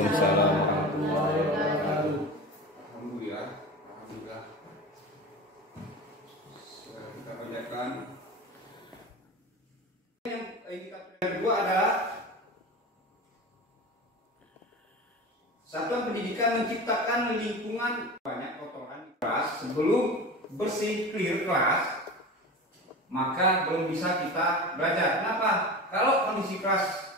Waalaikumsalam warahmatullahi wabarakatuh. Alhamdulillah, alhamdulillah. Sekarang kita bacakan. Yang kedua adalah satuan pendidikan menciptakan lingkungan banyak kotoran di kelas sebelum bersih clear kelas, maka belum bisa kita belajar. Kenapa? Kalau kondisi kelas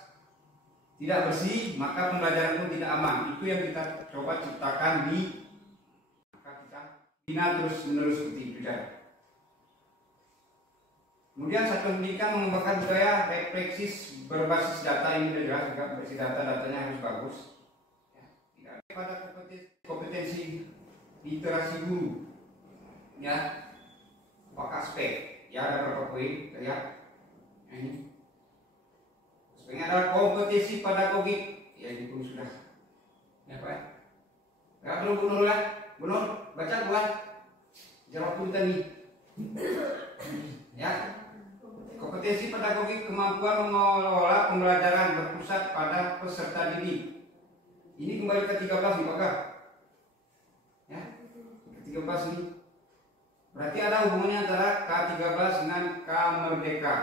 tidak bersih, maka pembelajaran pun tidak aman. Itu yang kita coba ciptakan di maka kita bina terus menerus seperti itu saja. Kemudian satuan pendidikan mengembangkan budaya refleksis berbasis data. Ini sudah jelas juga, berbasis datanya harus bagus. Tidak pada kompetensi literasi guru. Ya, apakah aspek? Ya, ada beberapa poin. Lihat, ini. Aspeknya adalah kompetensi pedagogik. Ya, ini pun sudah. Ya, Pak. Ya, belum Bunur lah. Bunur, baca buat jawab pun tadi. Ya. Kompetensi pedagogik kemampuan mengelola pembelajaran berpusat pada peserta didik. Ini kembali ke 13 nih, Pak. Ya, ke 13 ini. Berarti ada hubungannya antara K13 dengan K merdeka.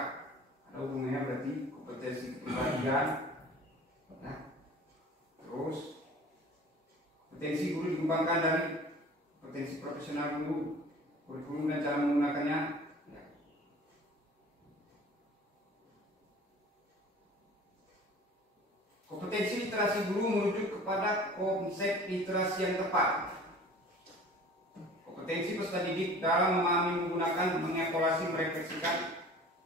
Ada hubungannya berarti kompetensi kepribadian. Nah, terus kompetensi guru dikembangkan dari kompetensi profesional guru, kurikulum dan cara menggunakannya. Kompetensi literasi guru merujuk kepada konsep literasi yang tepat. Kompetensi peserta didik dalam memahami, menggunakan, mengevaluasi, merefleksikan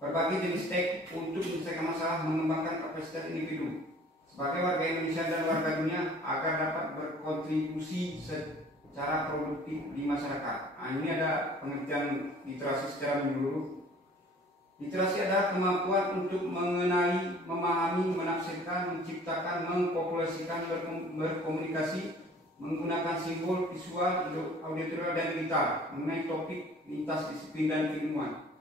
berbagai jenis teks untuk menyelesaikan masalah, mengembangkan kapasitas individu sebagai warga Indonesia dan warga dunia agar dapat berkontribusi secara produktif di masyarakat. Nah, ini ada pengertian literasi secara menyeluruh. Literasi adalah kemampuan untuk mengenali, memahami, menafsirkan, menciptakan, mengpopulasikan, berkomunikasi, menggunakan simbol, visual, auditorial, dan digital mengenai topik lintas disiplin dan keilmuan.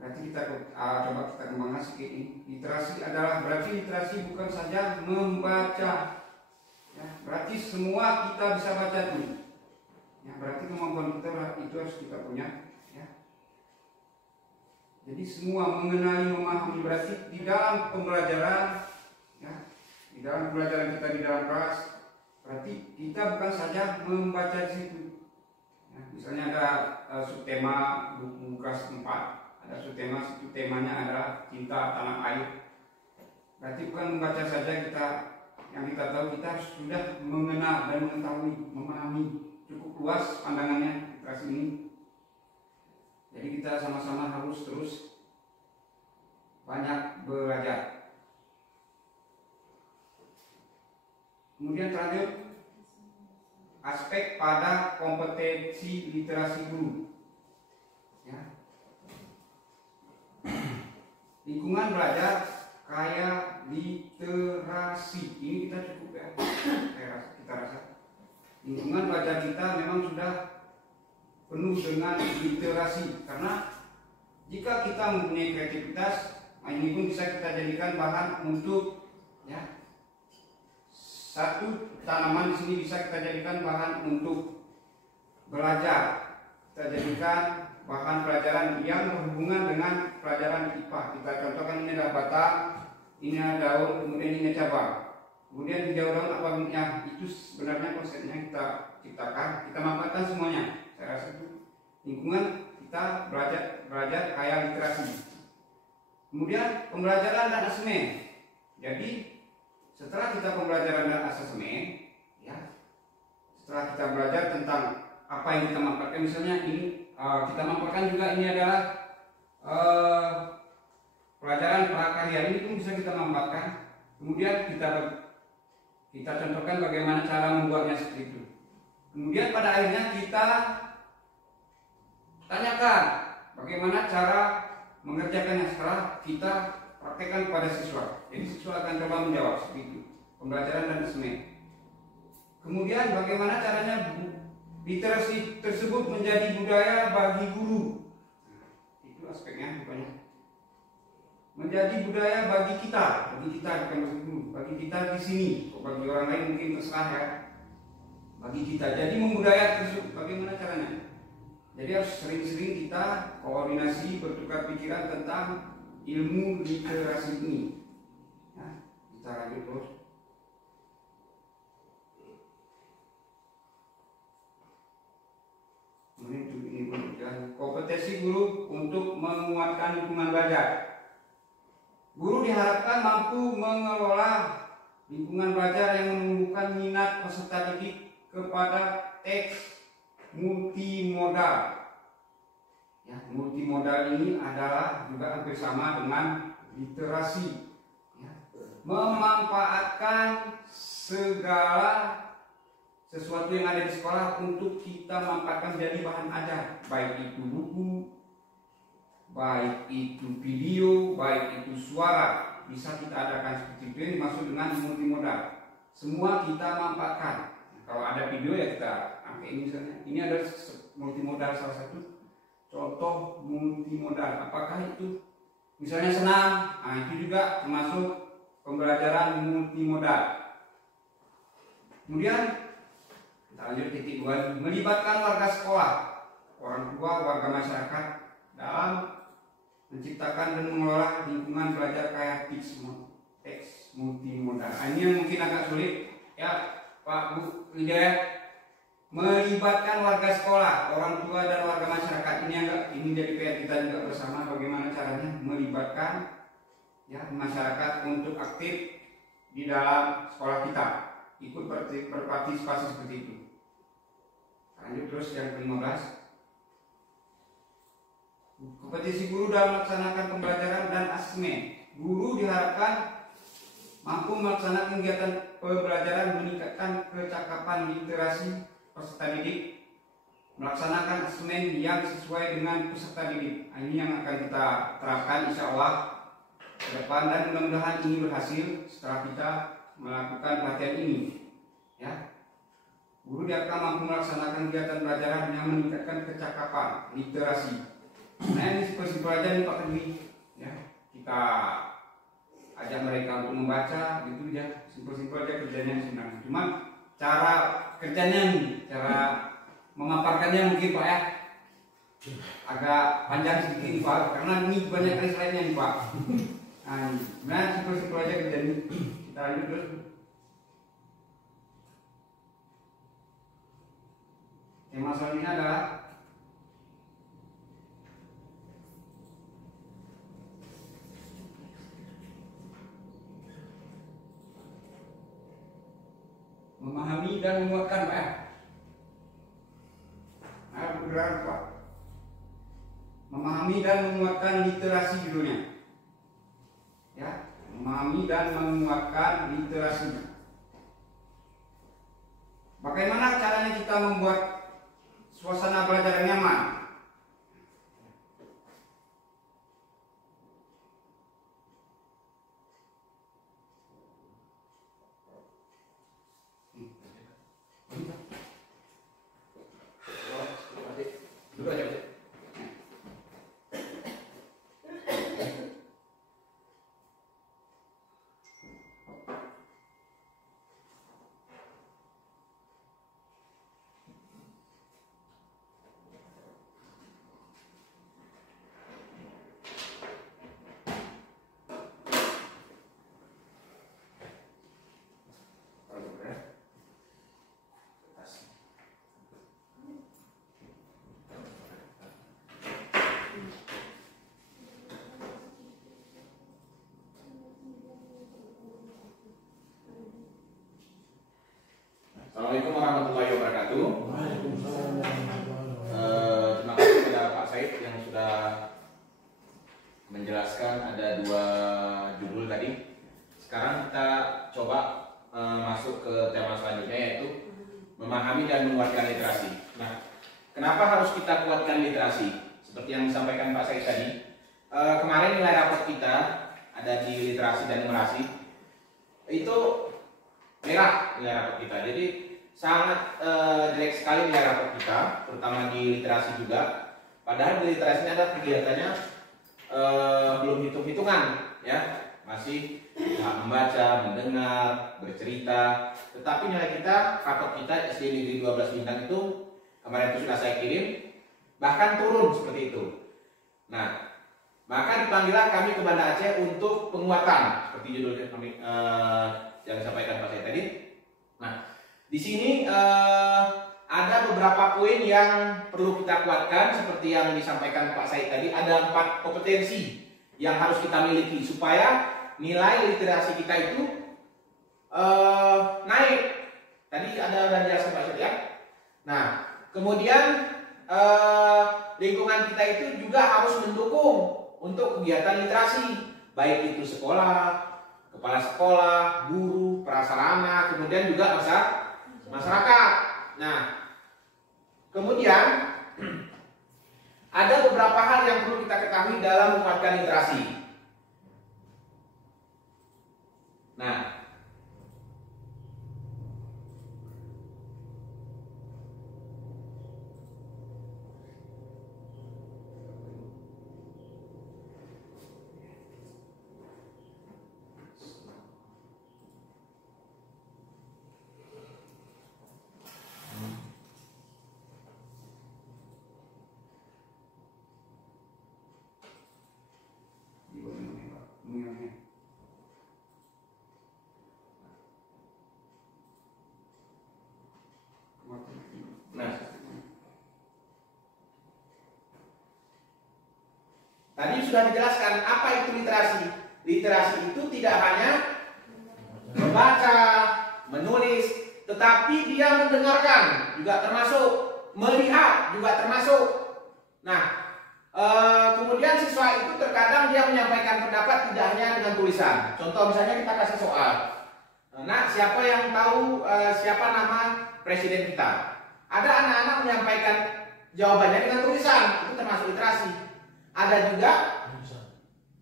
Berarti kita coba kita kembangkan sedikit ini. Literasi adalah berarti literasi bukan saja membaca, ya, berarti semua kita bisa baca tuh. Ya, berarti kemampuan kita itu harus kita punya. Jadi semua mengenali, memahami, berarti di dalam pembelajaran, ya, di dalam pembelajaran kita di dalam kelas, berarti kita bukan saja membaca di situ. Ya, misalnya ada subtema buku kelas 4, ada subtema, situ temanya adalah cinta tanah air. Berarti bukan membaca saja kita, yang kita tahu kita harus sudah mengenal dan mengetahui, memahami, cukup luas pandangannya literasi ini. Jadi kita sama-sama harus terus banyak belajar. Kemudian terakhir, aspek pada kompetensi literasi guru. Ya. Lingkungan belajar kaya literasi. Ini kita cukup ya. Kita rasa lingkungan belajar kita memang sudah penuh dengan literasi, karena jika kita mempunyai kreativitas, ini pun bisa kita jadikan bahan untuk, ya, satu tanaman di sini bisa kita jadikan bahan untuk belajar, kita jadikan bahan pelajaran yang berhubungan dengan pelajaran IPA. Kita contohkan ini adalah batang, ini ada daun, kemudian ini cabang, kemudian hijau daun apa bentuknya, itu sebenarnya konsepnya kita ciptakan, kita manfaatkan semuanya. Saya rasa itu lingkungan kita belajar kaya literasi. Kemudian pembelajaran dan asesmen. Jadi setelah kita pembelajaran dan asesmen, ya, setelah kita belajar tentang apa yang kita manfaatkan, misalnya ini kita manfaatkan juga ini adalah pelajaran prakarya, ini pun bisa kita manfaatkan. Kemudian kita contohkan bagaimana cara membuatnya seperti itu. Kemudian pada akhirnya kita tanyakan bagaimana cara mengerjakannya setelah kita praktekkan kepada siswa. Jadi siswa akan coba menjawab seperti itu. Pembelajaran dan asesmen. Kemudian bagaimana caranya literasi tersebut menjadi budaya bagi guru. Itu aspeknya rupanya. Menjadi budaya bagi kita bukan bagi guru, bagi kita di sini, bagi orang lain mungkin terserah ya. Bagi kita, jadi membudaya tersebut bagaimana caranya? Jadi harus sering-sering kita koordinasi, bertukar pikiran tentang ilmu literasi ini. Ya, kita lanjut terus. Ini kompetensi guru untuk menguatkan lingkungan belajar. Guru diharapkan mampu mengelola lingkungan belajar yang menumbuhkan minat peserta didik kepada teks multimodal. Ya, multimodal ini adalah juga hampir sama dengan literasi. Ya, memanfaatkan segala sesuatu yang ada di sekolah untuk kita manfaatkan menjadi bahan ajar, baik itu buku, baik itu video, baik itu suara, bisa kita adakan seperti itu. Yang dimaksud dengan multimodal, semua kita manfaatkan. Kalau ada video ya kita pakai ini misalnya. Ini adalah multimodal, salah satu contoh multimodal. Apakah itu misalnya senam? Nah, itu juga termasuk pembelajaran multimodal. Kemudian kita lanjut titik 2, melibatkan warga sekolah, orang tua, warga masyarakat dalam menciptakan dan mengelola lingkungan belajar kayak teks multimodal. Ini yang mungkin agak sulit ya Pak Bu Hidayat. Melibatkan warga sekolah, orang tua dan warga masyarakat ini jadi PR kita juga bersama, bagaimana caranya melibatkan ya masyarakat untuk aktif di dalam sekolah kita, ikut berpartisipasi seperti itu. Lanjut terus yang ke-15. Kompetisi guru dalam melaksanakan pembelajaran dan asesmen. Guru diharapkan mampu melaksanakan kegiatan pembelajaran, meningkatkan kecakapan literasi peserta didik, melaksanakan asesmen yang sesuai dengan peserta didik. Ini yang akan kita terapkan insya Allah ke depan, dan mudah-mudahan ini berhasil setelah kita melakukan pelatihan ini. Ya, guru diharapkan mampu melaksanakan kegiatan pembelajaran yang meningkatkan kecakapan literasi. Nah, ini simpel-simpel aja nih Pak Kedwi. Ya, kita ajak mereka untuk membaca, gitu ya, simpel-simpel aja kerjanya sebenarnya. Cuma cara kerjanya nih, cara memaparkannya mungkin Pak ya agak panjang sedikit nih Pak, karena ini banyak kali slide-nya nih Pak. Nah, simpel-simpel aja kerjanya. Kita lanjut terus. Tema selanjutnya adalah memahami dan menguatkan Pak ya. Nah, beneran Pak. Memahami dan menguatkan literasi judulnya. Ya, memahami dan menguatkan literasinya. Bagaimana caranya kita membuat suasana belajar yang nyaman? Assalamualaikum warahmatullahi wabarakatuh. Terima kasih kepada Pak Said yang sudah menjelaskan ada 2 judul tadi. Sekarang kita coba masuk ke tema selanjutnya, yaitu memahami dan menguatkan literasi. Nah, kenapa harus kita kuatkan literasi? Seperti yang disampaikan Pak Said tadi, kemarin nilai rapor kita ada di literasi dan numerasi itu merah nilai rapor kita. Jadi sangat jelek sekali nilai rapor kita, terutama di literasi juga. Padahal di literasi ini ada kegiatannya belum hitung-hitungan, ya. masih bisa membaca, mendengar, bercerita. Tetapi nilai kita, rapot kita SD Negeri 12 Bintang itu kemarin itu sudah saya kirim, bahkan turun seperti itu. Nah, maka dipanggillah kami ke Banda Aceh untuk penguatan seperti judul yang disampaikan Pak saya tadi. Nah, di sini ada beberapa poin yang perlu kita kuatkan seperti yang disampaikan Pak Said tadi. Ada 4 kompetensi yang harus kita miliki supaya nilai literasi kita itu naik. Tadi ada dijelaskan Pak Said ya. Nah, kemudian lingkungan kita itu juga harus mendukung untuk kegiatan literasi, baik itu sekolah, kepala sekolah, guru, prasarana, kemudian juga masyarakat. Nah, kemudian ada beberapa hal yang perlu kita ketahui dalam menguatkan literasi. Nah, tadi sudah dijelaskan apa itu literasi. Literasi itu tidak hanya membaca, menulis, tetapi dia mendengarkan juga termasuk, melihat juga termasuk. Nah, kemudian siswa itu terkadang dia menyampaikan pendapat tidak hanya dengan tulisan. Contoh misalnya kita kasih soal. Nah, siapa yang tahu siapa nama presiden kita? Ada anak-anak menyampaikan jawabannya dengan tulisan, itu termasuk literasi. Ada juga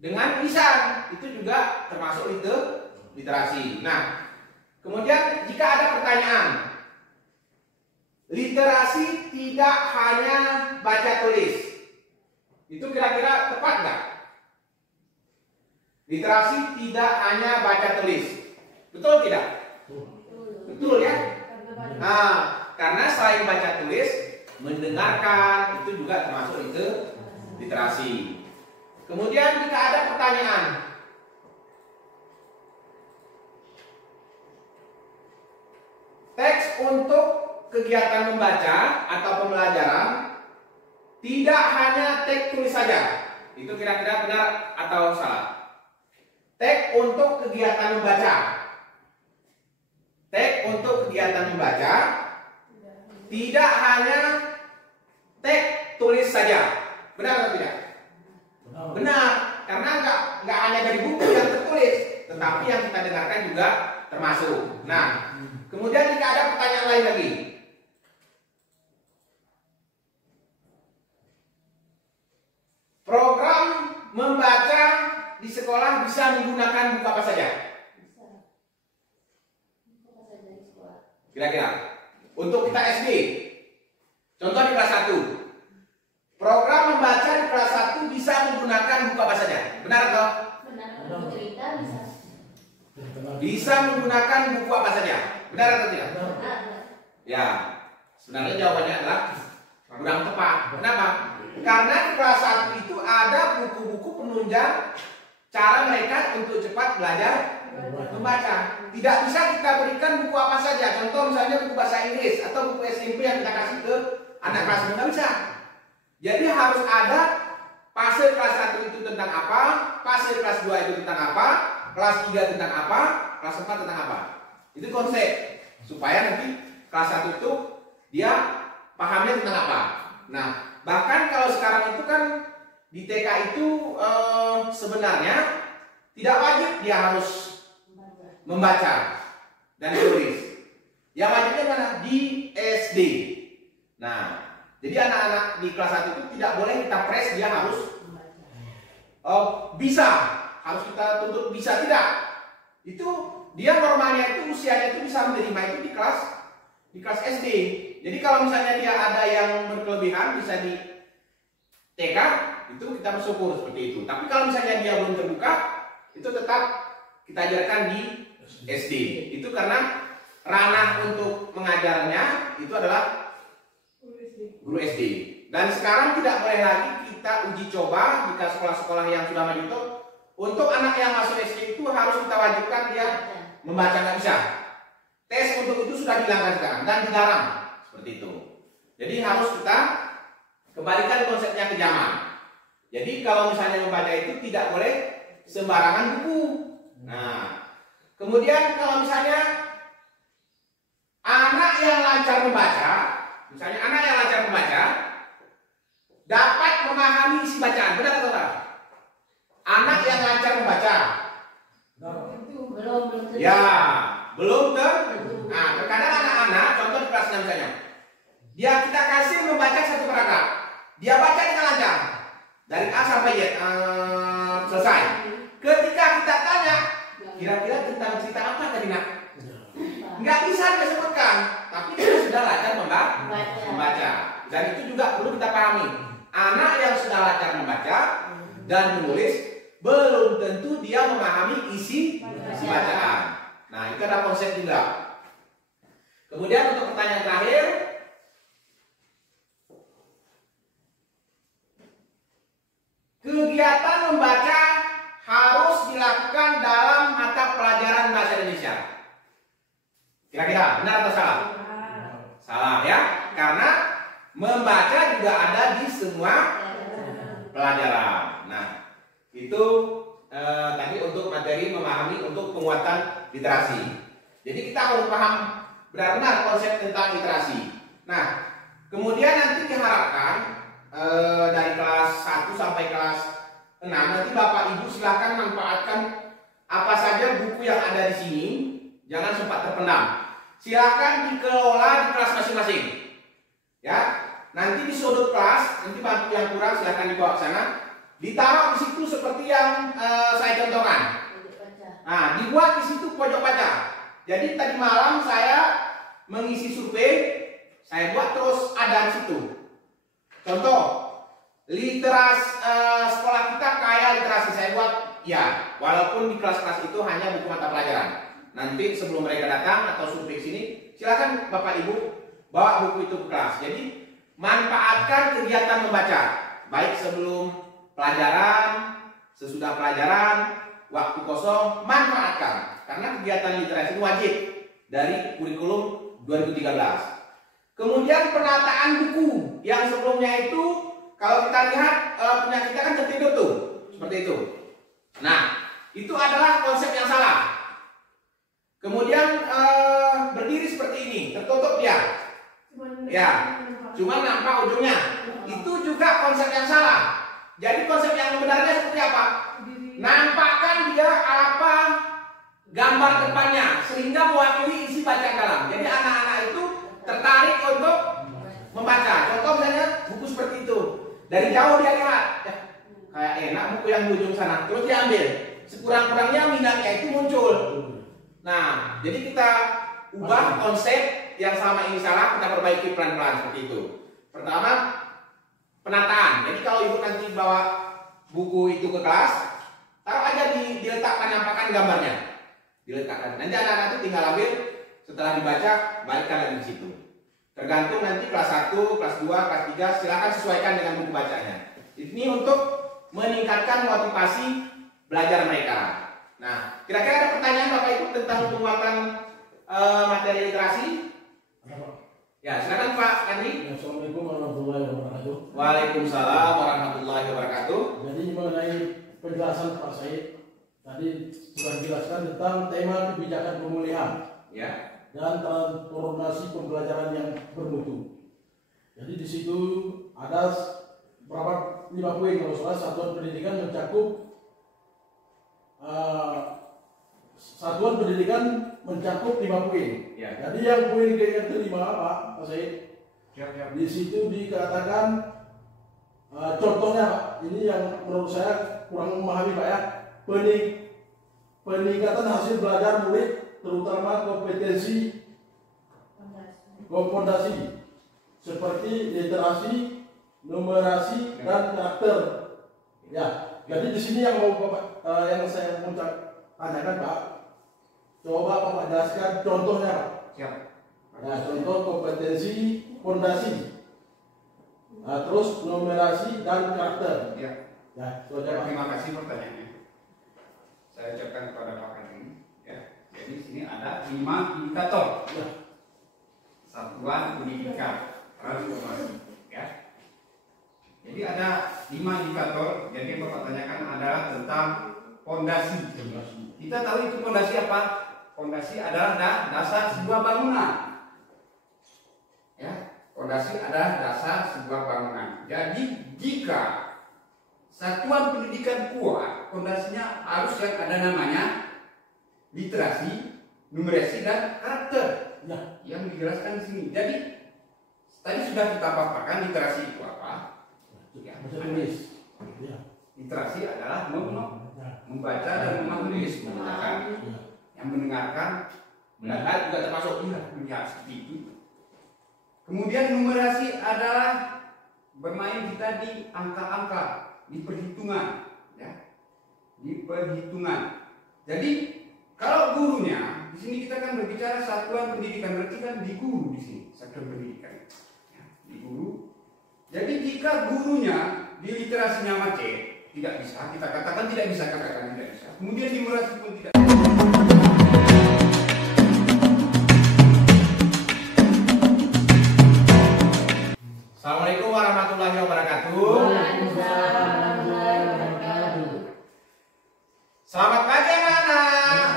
dengan lisan, itu juga termasuk literasi. Nah, kemudian jika ada pertanyaan, literasi tidak hanya baca tulis, itu kira-kira tepat nggak? Literasi tidak hanya baca tulis, betul tidak? Betul ya? Nah, karena selain baca tulis, mendengarkan itu juga termasuk literasi. Kemudian jika ada pertanyaan, teks untuk kegiatan membaca atau pembelajaran tidak hanya teks tulis saja. Itu kira-kira benar atau salah? Teks untuk kegiatan membaca. Teks untuk kegiatan membaca tidak hanya teks tulis saja. Benar atau tidak? Benar, karena nggak hanya dari buku yang tertulis, tetapi yang kita dengarkan juga termasuk. Nah, kemudian jika ada pertanyaan lain lagi, program membaca di sekolah bisa menggunakan buku apa saja? Kira-kira untuk kita SD, contoh di kelas 1. Program membaca di kelas 1 bisa menggunakan buku apa saja? Benar atau? Benar. Buku cerita bisa. Bisa menggunakan buku apa saja? Benar atau tidak? Benar. Ya, sebenarnya jawabannya adalah kurang tepat. Kenapa? Karena di kelas 1 itu ada buku-buku penunjang cara mereka untuk cepat belajar membaca. Tidak bisa kita berikan buku apa saja. Contoh misalnya buku bahasa Inggris atau buku SMP yang kita kasih ke anak kelas 1, tidak bisa. Jadi harus ada fase kelas 1 itu tentang apa, fase kelas 2 itu tentang apa, kelas 3 tentang apa, kelas 4 tentang apa. Itu konsep supaya nanti kelas 1 itu dia pahamnya tentang apa. Nah, bahkan kalau sekarang itu kan di TK itu sebenarnya tidak wajib dia harus membaca dan tulis. Yang wajibnya mana? Di SD. Nah, jadi anak-anak di kelas 1 itu tidak boleh kita press dia harus bisa, harus kita tuntut bisa, tidak. Itu dia normalnya itu usianya itu bisa menerima itu di kelas SD. Jadi kalau misalnya dia ada yang berkelebihan bisa di TK, itu kita bersyukur seperti itu. Tapi kalau misalnya dia belum terbuka, itu tetap kita ajarkan di SD. Itu karena ranah untuk mengajarnya itu adalah guru SD. Dan sekarang tidak boleh lagi kita uji coba jika sekolah-sekolah yang sudah maju itu untuk anak yang masuk SD itu harus kita wajibkan dia membaca, nggak bisa. Tes untuk itu sudah dihilangkan sekarang dan dilarang seperti itu. Jadi harus kita kembalikan konsepnya ke zaman. Jadi kalau misalnya membaca itu tidak boleh sembarangan buku. Nah, kemudian kalau misalnya anak yang lancar membaca, misalnya anak yang lancar membaca dapat memahami isi bacaan, benar atau tidak? Anak yang lancar membaca, belum ya belum Nah, terkadang anak-anak, contoh di kelas 6 misalnya, kita kasih membaca satu paragraf, dia baca dengan lancar dari A sampai Y selesai. Ketika kita tanya, kira-kira tentang cerita apa tadi nak? Nggak bisa dia sebutkan, tapi dia sudah lancar membaca. Dan itu juga perlu kita pahami. Anak yang sudah lancar membaca dan menulis belum tentu dia memahami isi bacaan. Nah, itu ada konsep juga. Kemudian untuk pertanyaan terakhir, kegiatan membaca harus dilakukan dalam mata pelajaran bahasa Indonesia. Kira-kira benar atau salah? Salah ya, karena membaca juga ada di semua pelajaran. Nah, itu tadi untuk materi memahami untuk penguatan literasi. Jadi kita harus paham benar-benar konsep tentang literasi. Nah, kemudian nanti diharapkan dari kelas 1 sampai kelas 6 nanti Bapak Ibu silakan manfaatkan apa saja buku yang ada di sini. Jangan sempat terpendam. Silakan dikelola di kelas masing-masing. Ya, nanti di sudut kelas, nanti bangku yang kurang silakan dibawa ke sana. Ditaruh di situ seperti yang saya contohkan. Nah, dibuat di situ pojok baca. Jadi tadi malam saya mengisi survei, saya buat terus ada di situ. Contoh, sekolah kita kaya literasi, saya buat ya, walaupun di kelas-kelas itu hanya buku mata pelajaran. Nanti sebelum mereka datang atau survei sini, silakan Bapak Ibu bawa buku itu ke kelas. Jadi manfaatkan kegiatan membaca, baik sebelum pelajaran, sesudah pelajaran, waktu kosong, manfaatkan. Karena kegiatan literasi itu wajib dari kurikulum 2013. Kemudian penataan buku yang sebelumnya itu kalau kita lihat punya kita kan tertidur tuh, seperti itu. Nah, itu adalah konsep yang salah. Kemudian berdiri seperti ini, tertutup dia. Ya, cuma nampak ujungnya. Itu juga konsep yang salah. Jadi konsep yang benarnya seperti apa? Nampakkan dia apa gambar depannya sehingga mewakili isi bacaan dalam. Jadi anak-anak itu tertarik untuk membaca. Contoh misalnya buku seperti itu. Dari jauh dia lihat, kayak enak buku yang di ujung sana, terus diambil. Sekurang-kurangnya minatnya itu muncul. Nah, jadi kita ubah konsep yang selama ini salah, kita perbaiki pelan-pelan seperti itu. Pertama, penataan. Jadi kalau ibu nanti bawa buku itu ke kelas, taruh aja diletakkan, nampakkan gambarnya, diletakkan. Nanti anak-anak itu tinggal ambil, setelah dibaca, balikkan lagi di situ. Tergantung nanti kelas 1, kelas 2, kelas 3, silakan sesuaikan dengan buku bacanya. Ini untuk meningkatkan motivasi belajar mereka. Nah, kira-kira ada pertanyaan Bapak Ibu tentang penguatan materi literasi? Ya, silakan Pak Andri. Assalamualaikum warahmatullahi wabarakatuh. Waalaikumsalam warahmatullahi wabarakatuh. Jadi mengenai penjelasan Pak Said tadi sudah dijelaskan tentang tema kebijakan pemulihan Ya. dan transformasi pembelajaran yang bermutu. Jadi di situ ada berapa 5 poin kalau salah. Satuan pendidikan mencakup satuan pendidikan mencakup 5 poin. Ya. Jadi yang poin yang kelima Pak Said, di situ dikatakan contohnya Pak, ini yang menurut saya kurang memahami Pak ya, peningkatan hasil belajar murid terutama kompetensi kompondasi seperti literasi, numerasi dan karakter. Ya, jadi di sini yang mau Bapak, yang saya tanyakan Pak. Coba Bapak jelaskan contohnya Pak. Siap. Nah, contoh kompetensi fondasi. Nah, terus numerasi dan karakter. Ya. Ya, itu aja Pak. Terima kasih pertanyaannya. Saya ucapkan kepada Pak Kadin. Ya. Jadi sini ada 5 indikator. Ya. Satuan pendidikan transformasi. Ya. Jadi ada 5 indikator. Jadi yang Bapak tanyakan adalah tentang fondasi. Kita tahu itu fondasi apa? Fondasi adalah dasar sebuah bangunan. Ya, fondasi adalah dasar sebuah bangunan. Jadi jika satuan pendidikan kuat, fondasinya harus yang ada namanya literasi, numerasi dan karakter. Ya. Yang dijelaskan di sini. Jadi tadi sudah kita paparkan literasi itu apa? Ya, Bisa tulis. Ya. literasi adalah Ya. membaca dan menulis, menggunakan, Ya. yang mendengarkan, Melihat juga termasuk. melihat seperti itu. Kemudian numerasi adalah bermain kita di angka-angka, di perhitungan, ya, di perhitungan. Jadi kalau gurunya di sini kita kan berbicara satuan pendidikan, berarti kan di guru di sini satuan pendidikan, ya, di guru. Jadi jika gurunya di literasinya macet, tidak bisa, kita katakan tidak bisa, katakan tidak bisa. Kemudian di numerasi pun tidak. Assalamualaikum warahmatullahi wabarakatuh. Selamat pagi anak-anak.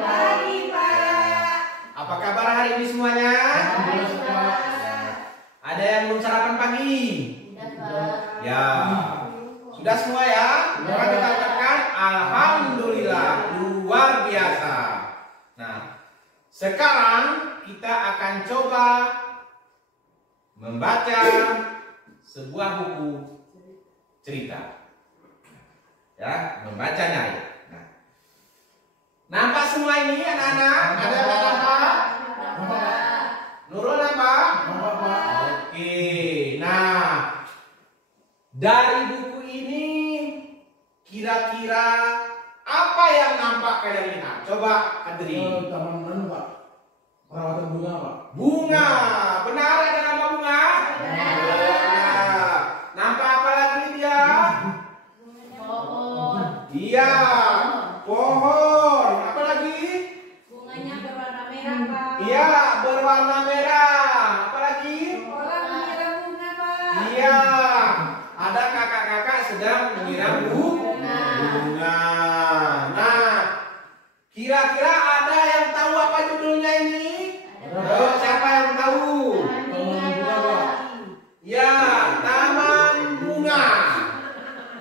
Pagi, Pak. Apa kabar hari ini semuanya? Baik, Pak. Ada yang belum sarapan pagi? Sudah, Pak. Ya. Sudah semua ya? Maka kita ucapkan alhamdulillah, luar biasa. Nah, sekarang kita akan coba membaca sebuah buku cerita. Ya, membacanya ya. Nah, nampak semua ini anak-anak? Ada yang nampak? Pak. Nurul nampak? Nampak, Pak. Oke. Nah, dari buku ini kira-kira apa yang nampak kalian lihat? Coba Adri. Taman mana Pak? Perawatan bunga Pak. Bunga. Benar ada nama bunga? Benar. Benar. Nampak apa lagi dia? Pohon. Iya. Pohon. Apa lagi? Bunganya berwarna merah, Pak. Iya, berwarna merah. Apa lagi? Orang menyiram bunga, Pak. Iya. Ada kakak-kakak sedang menyiram bunga. Nah, kira-kira ada yang tahu apa judulnya ini? Ayo, siapa yang tahu? Ya, Taman Bunga.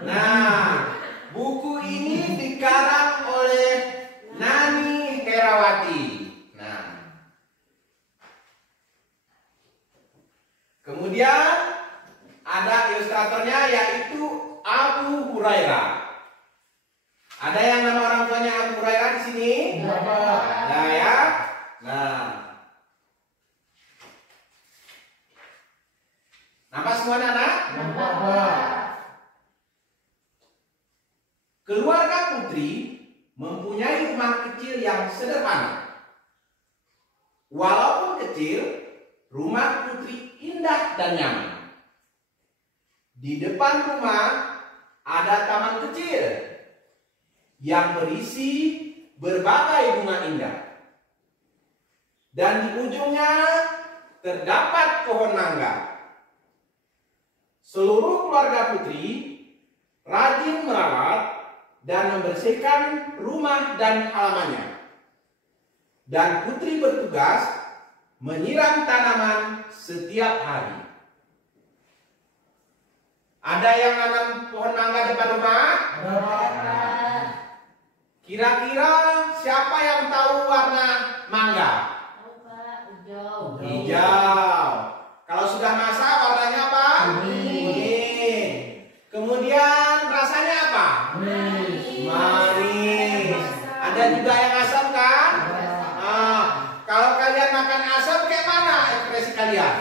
Nah, buku ini dikarang oleh Nani Herawati. Nah, kemudian ada ilustratornya yaitu Abu Hurairah. Ada yang nama orang tuanya Abu Hurairah di sini? Nah ya. Nah. Nampak semua anak? Nampak Pak. Keluarga Putri mempunyai rumah kecil yang sederhana. Walaupun kecil, rumah Putri indah dan nyaman. Di depan rumah ada taman kecil yang berisi berbagai bunga indah. Dan di ujungnya terdapat pohon mangga. Seluruh keluarga Putri rajin merawat dan membersihkan rumah dan halamannya. Dan Putri bertugas menyiram tanaman setiap hari. Ada yang nanam pohon mangga depan rumah? Ada Pak. Kira-kira siapa yang tahu warna mangga? Tahu, Pak. Hijau. Hijau. Kalau sudah masak warnanya apa? Kuning. Kemudian rasanya apa? Manis. Ada juga yang asam kan? Kalau kalian makan asam kayak mana ekspresi kalian?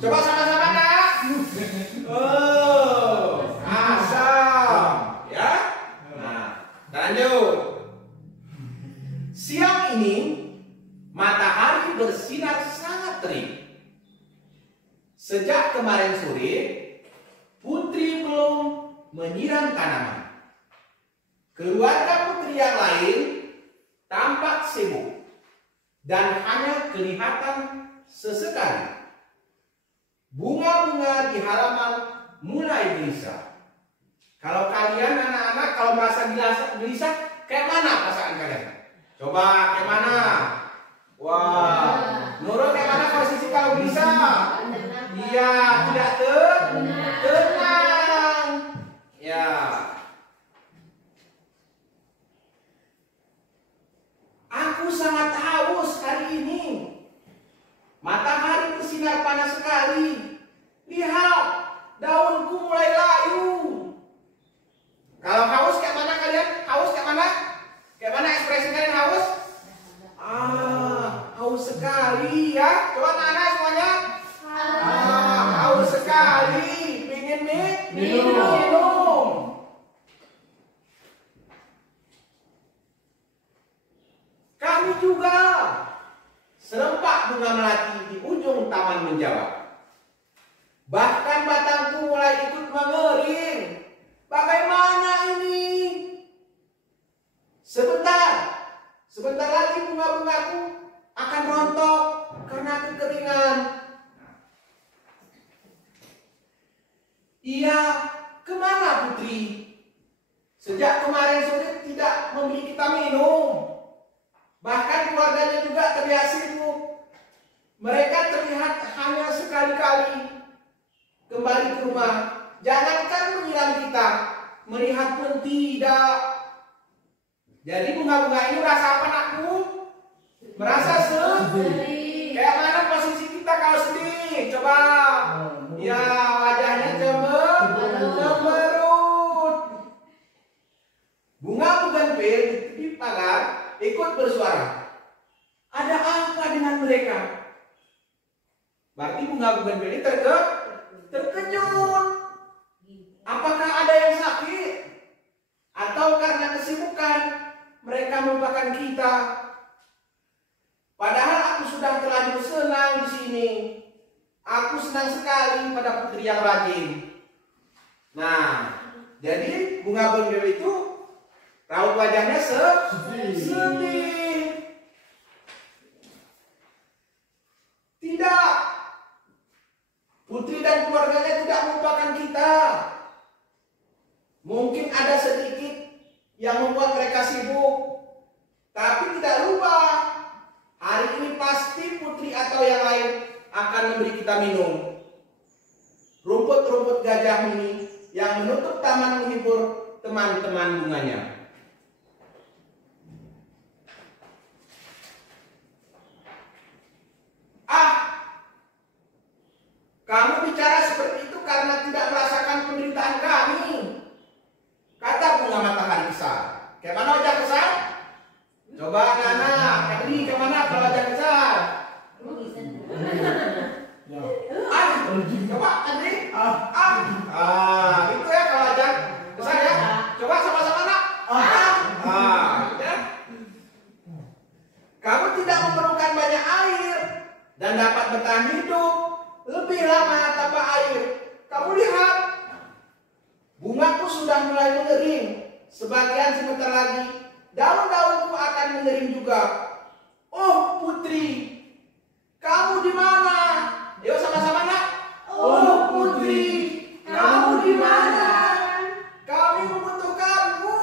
Coba sama-sama nak. Oh, asam. Ya. Nah, lanjut. matahari bersinar sangat terik. Sejak kemarin sore, Putri belum menyiram tanaman. Keluarga putri yang lain tampak sibuk dan hanya kelihatan sesekali. Bunga-bunga di halaman mulai gelisah. Kalau kalian anak-anak kalau merasa gelisah, kayak mana perasaan kalian? Coba kayak mana? Wah, Nurul kayak mana posisi kalau gelisah? Iya, tidak tenang. Ya. Aku sangat haus hari ini. Matahari bersinar panas sekali. Lihat, daunku mulai layu. Kalau haus kayak mana kalian? Haus kayak mana? Kayak mana ekspresi kalian haus? Haus sekali ya. Coba anak-anak semuanya. Haus sekali. Pengen minum. Kami juga. Serempak bunga melati di ujung taman menjawab. Bahkan batangku mulai ikut mengering. Bagaimana ini? Sebentar lagi bunga-bungaku akan rontok karena kekeringan. Iya, kemana Putri? Sejak kemarin sore tidak memberi kita minum. Bahkan keluarganya juga terlihat sibuk. Mereka terlihat hanya sekali-kali kembali ke rumah. Jangankan menyiram kita, melihat pun tidak. Jadi bunga-bunga ini merasa apa anakku? Merasa sedih. Kayak mana posisi kita kalau sedih? Coba. Ya, wajahnya cemberut. Bunga bugenvil di pagar ikut bersuara. Ada apa dengan mereka? Berarti bunga bugenvil ini terkejut. Apakah ada yang sakit? Atau karena kesibukan mereka melupakan kita? Padahal aku sudah terlanjur senang di sini. Aku senang sekali pada putri yang rajin. Nah, jadi bunga bugenvil itu raut wajahnya sedih. Tidak. Putri dan keluarganya tidak melupakan kita. Mungkin ada sedikit yang membuat mereka sibuk. Tapi tidak lupa, hari ini pasti Putri atau yang lain akan memberi kita minum. Rumput-rumput gajah ini yang menutup taman menghibur teman-teman bunganya. Kamu bicara seperti itu karena tidak merasakan penderitaan kami. Kata bunga matahari kesal. Kayak mana wajah kesal? Coba anak-anak, Kadri kemana kalau wajah kesal? Coba Kadri. Itu ya kalau wajah kesal ya. Coba sama-sama nak. Ya. Kamu tidak memerlukan banyak air dan dapat bertahan hidup lebih lama tanpa air. Kamu lihat, bungaku sudah mulai mengering. Sebagian sebentar lagi daun-daunku akan mengering juga. Oh Putri, kamu di mana? Yuk sama-sama nak. Oh Putri, kamu di mana? Kami membutuhkanmu.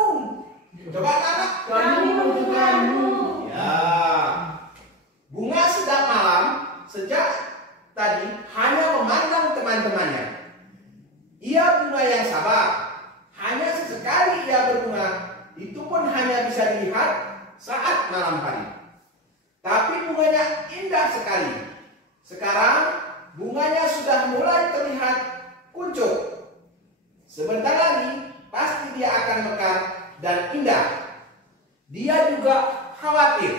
Coba anak. Kami membutuhkanmu. Ya. Bunga sedang malam sejak tadi hanya memandang teman-temannya. Ia bunga yang sabar. Hanya sesekali ia berbunga. Itu pun hanya bisa dilihat saat malam hari. Tapi bunganya indah sekali. Sekarang bunganya sudah mulai terlihat kuncup. Sebentar lagi pasti dia akan mekar dan indah. Dia juga khawatir.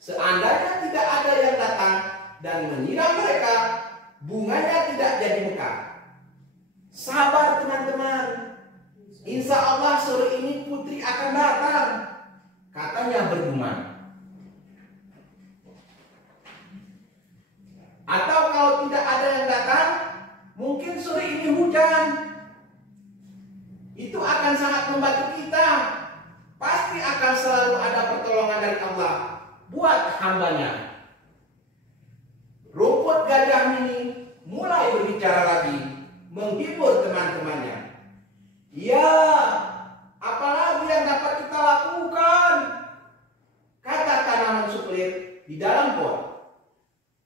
Seandainya tidak ada yang datang dan menyiram mereka, bunganya tidak jadi mekar. Sabar teman-teman. Insya Allah sore ini Putri akan datang. Katanya bergumam. buat hambanya. Rumput gajah ini mulai berbicara lagi, menghibur teman-temannya. Ya, apalagi yang dapat kita lakukan? Kata tanaman suplir di dalam pot.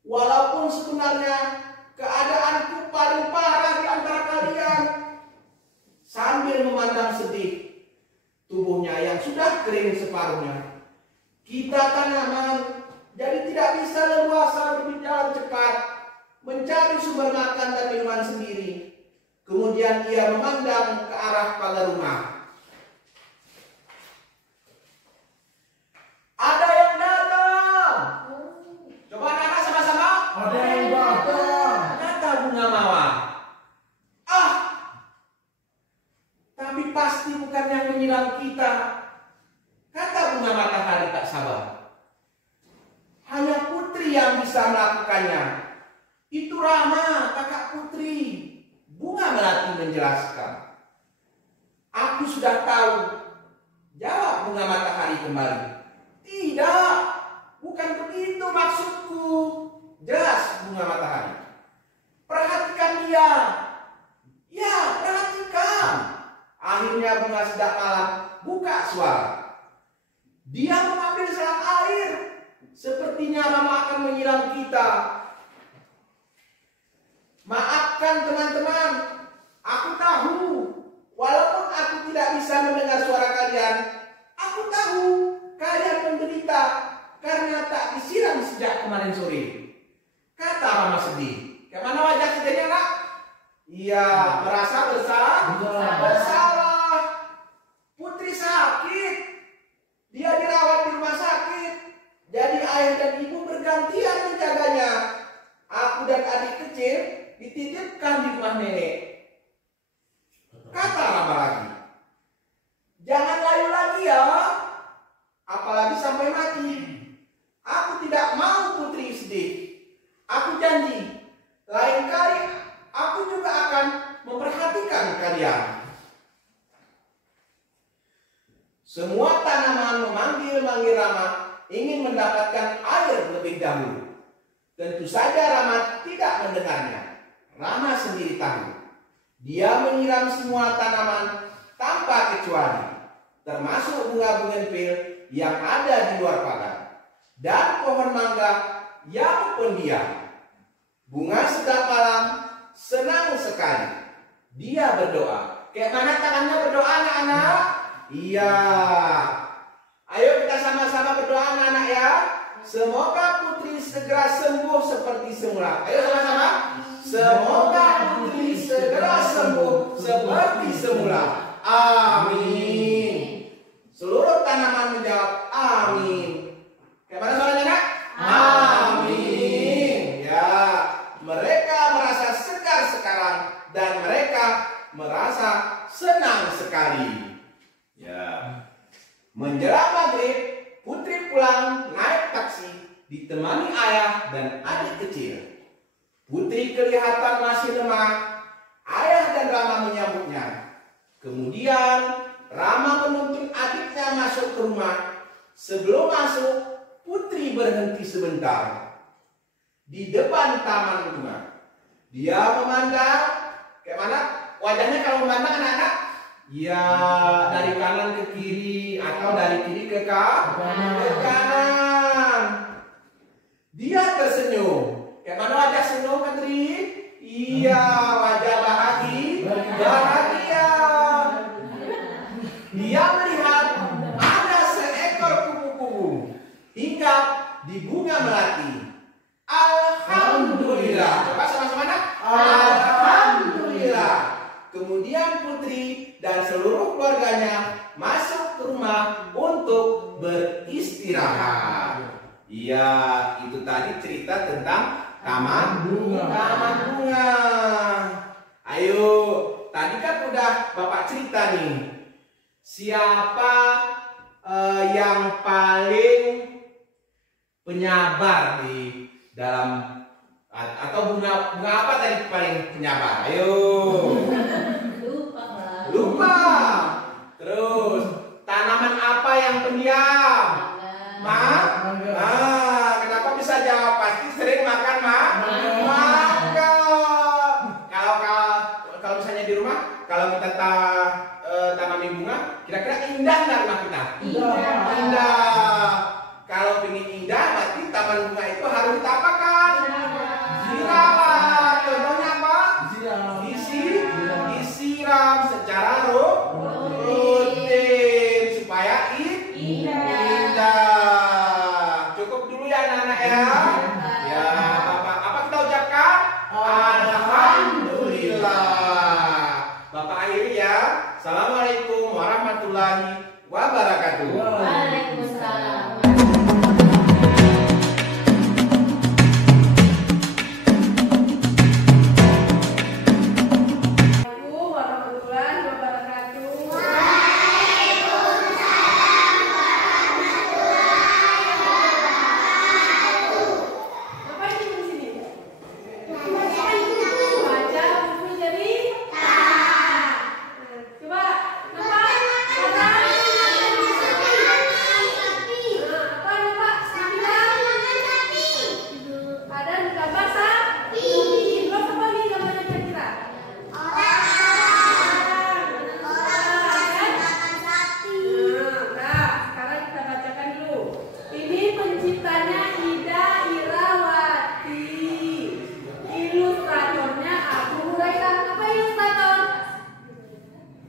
Walaupun sebenarnya keadaanku paling parah di antara kalian. Sambil memandang sedih tubuhnya yang sudah kering separuhnya, kita tanaman jadi tidak bisa leluasa berjalan cepat mencari sumber makan dan minuman sendiri. Kemudian ia memandang ke arah pagar rumah. Ada yang datang. Coba anak sama-sama. Ada yang datang. Kata bunga mawar. Tapi pasti bukan yang menyiram kita. Kata bunga matahari tak sabar. Hanya putri yang bisa melakukannya. Itu Rama, kakak putri. Bunga melati menjelaskan. Aku sudah tahu. Jawab bunga matahari kembali. Tidak, bukan begitu maksudku. Jelas bunga matahari. Perhatikan dia. Ya, perhatikan. Akhirnya bunga sedap malam buka suara. Dia mengambil selang air. Sepertinya Rama akan menyiram kita. Maafkan teman-teman, aku tahu. Walaupun aku tidak bisa mendengar suara kalian, aku tahu kalian menderita karena tak disiram sejak kemarin sore. Kata Rama sedih. Kemana wajah sedihnya, Nak? Ia merasa bersalah. Putri sakit. Dia dirawat di rumah sakit. Jadi ayah dan ibu bergantian menjaganya. Aku dan adik kecil dititipkan di rumah nenek. Kata Rama lagi. Jangan layu lagi ya. Apalagi sampai mati. Aku tidak mau putri sedih. Aku janji. Lain kali aku juga akan memperhatikan kalian. Semua tanaman memanggil-manggil Rama ingin mendapatkan air lebih dahulu. Tentu saja Rama tidak mendengarnya. Rama sendiri tahu. Dia menyiram semua tanaman tanpa kecuali, termasuk bunga bugenvil yang ada di luar pagar dan pohon mangga yang pendiam. Bunga sedap malam senang sekali. Dia berdoa. Kayak mana tangannya berdoa anak-anak? Iya. Ayo kita sama-sama berdoa anak-anak ya. Semoga putri segera sembuh seperti semula. Ayo sama-sama. Semoga putri segera sembuh seperti semula. Amin. Seluruh tanaman menjawab amin. Kayak mana suaranya, Nak? Amin. Ya. Mereka merasa segar sekarang dan mereka merasa senang sekali. Ya. Menjelang maghrib, putri pulang naik taksi ditemani ayah dan adik kecil. Putri kelihatan masih lemah. Ayah dan Rama menyambutnya. Kemudian Rama menuntun adiknya masuk ke rumah. Sebelum masuk, putri berhenti sebentar di depan taman bunga. Dia memandang, kayak mana wajahnya kalau memandang anak-anak? Ya, dari kanan ke kiri atau dari kiri ke kanan. Dia tersenyum. Kayak mana wajah senyum, Katri? Iya, wajah bahagia. Dia melihat ada seekor kupu-kupu hinggap di bunga melati. Alhamdulillah. Coba sama-sama, Nak. Alhamdulillah. Kemudian putri dan seluruh keluarganya masuk ke rumah untuk beristirahat. Iya, itu tadi cerita tentang taman bunga. Taman bunga. Ayo, tadi kan udah Bapak cerita nih. Siapa yang paling penyabar di dalam atau bunga apa tadi paling penyabar? Ayo. Lupa. Terus tanaman apa yang pendiam? Mangga. kalau ingin indah, berarti taman bunga itu harus ditapakan. Dirawat. Contohnya apa? Disiram secara rutin supaya indah. Cukup dulu ya anak-anak ya. Ya, Bapak. Apa kita ucapkan? Alhamdulillah. Bapak akhiri ya. Assalamualaikum warahmatullahi wabarakatuh. Waalaikumsalam.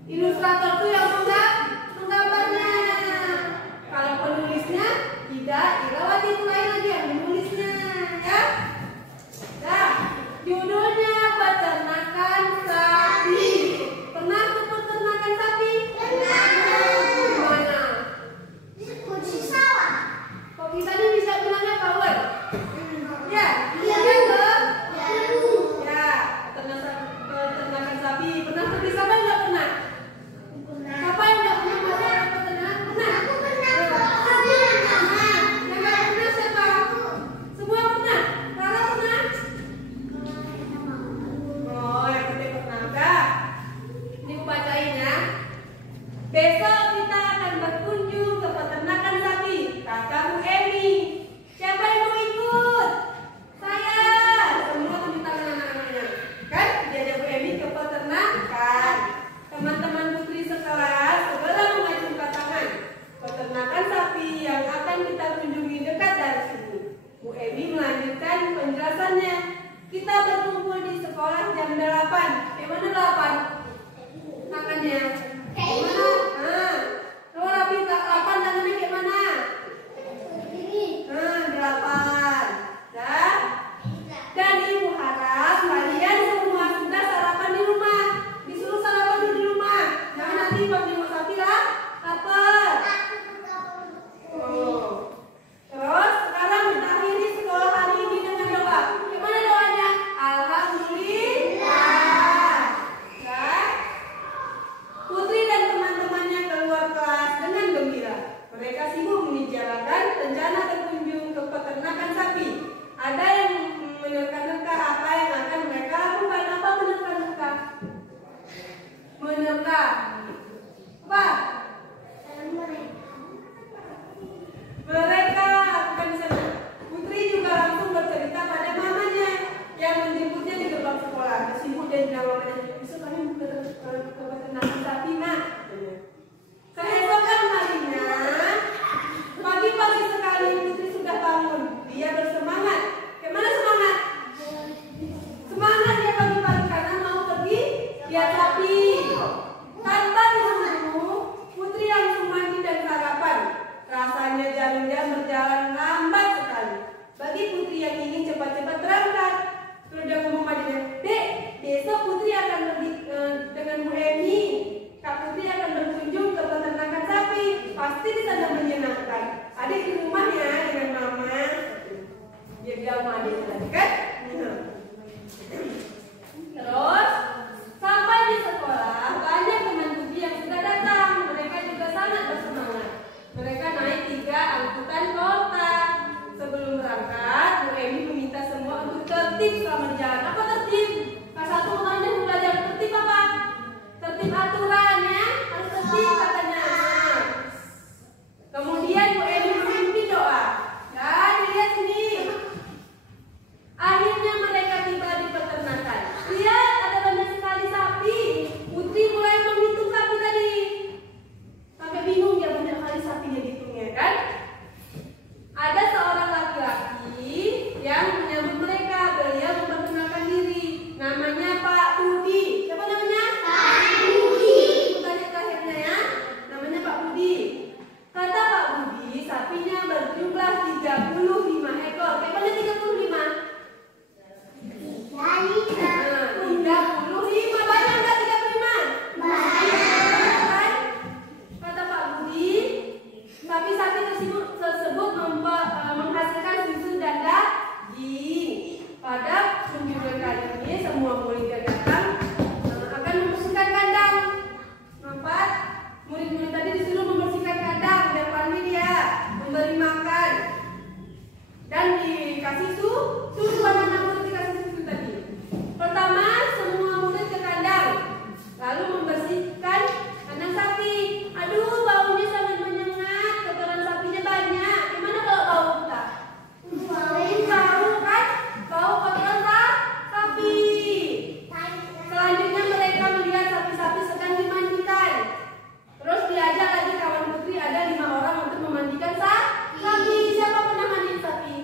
Ilustrator tuh yang menggambarnya. Kalau penulisnya Ida Irawati itu lain lagi yang menulisnya, ya. Nah, judulnya peternakan sapi. Pernah ke peternakan sapi? Pernah. Gimana? Kunci sawah. Kok kita ini bisa bilangnya power? Ya, iya kan? Ya, peternakan sapi. Pernah pergi sama nggak pernah? Siapa yang nggak pernah masuk ke peternakan? Pernah? Aku pernah. Yang nggak pernah siapa? Semua pernah? Rara pernah? Oh, yang penting pernah. Udah. Ini aku bacain ya. Besok kita akan berkunjung ke peternakan sapi. Kata Bu Emi. Siapa yang mau ikut? Saya. Semua tunjuk tangan anak-anaknya. Kan? Diajak Bu Emi ke peternakan. Teman-teman putri sekelas segera mengacungkan tangan. Peternakan sapi yang akan kita kunjungi dekat dari sini. Bu Emi melanjutkan penjelasannya. Kita berkumpul di sekolah jam 8. Yang mana 8? Tangannya. Gimana? Nah, kalau rapi 8 tangannya kayak mana? Nah, 8. Dan ibu harap kalian semua sudah sarapan di rumah. Disuruh sarapan dulu di rumah. Jangan nanti pas nengok sapi lah lapar. Oh. Terus sekarang kita akhiri sekolah hari ini dengan doa. Gimana doanya? Alhamdulillah. Kan? Putri dan teman-temannya keluar kelas dengan gembira. Mereka sibuk membicarakan rencana berkunjung ke peternakan sapi. Ada yang menerka-nerka apa yang akan mereka lakukan. Apa menerka-nerka? Menerka. Apa? Mereka akan di sana. Putri juga langsung bercerita pada mamanya yang menjemputnya di gerbang sekolah. Tersibuk dan bilang mamanya, besok kami ke peternakan sapi, Nak. Keesokan harinya, pagi-pagi sekali Putri sudah bangun. Dia bersemangat. Kemana semangat? Semangat dia pagi-pagi karena mau pergi lihat sapi. Tanpa disuruh, Putri langsung mandi dan sarapan. Rasanya jam-jam berjalan lambat sekali. Bagi Putri yang ingin cepat-cepat berangkat, terus dia ngomong padanya, Dek, besok Putri akan pergi dengan Bu Emi. Kak Putri akan berkunjung ke peternakan sapi. Pasti di sana menyenangkan. Adik di rumah ya dengan mama. Dia bilang sama adik tadi kan? Terus sampai di sekolah banyak teman Putri yang sudah datang. Mereka juga sangat bersemangat. Mereka naik 3 angkutan kota. Sebelum berangkat, Bu Emi meminta semua untuk tertib selama di jalan. Apa tertib? Kelas 1 kemarin yang belajar tertib apa? Tertib aturan ya, harus tertib katanya. Kemudian Bu Emi memimpin suruh anak-anak murid dikasih susu tadi. Pertama, semua murid ke kandang, lalu membersihkan kandang sapi. Aduh, baunya sangat menyengat, kotoran sapinya banyak. Gimana kalau bau kita? Bau kan? Bau kotoran sapi. Selanjutnya mereka melihat sapi-sapi sedang dimandikan. Terus diajak lagi kawan putri, ada 5 orang untuk memandikan sapi. Siapa pernah mandiin sapi?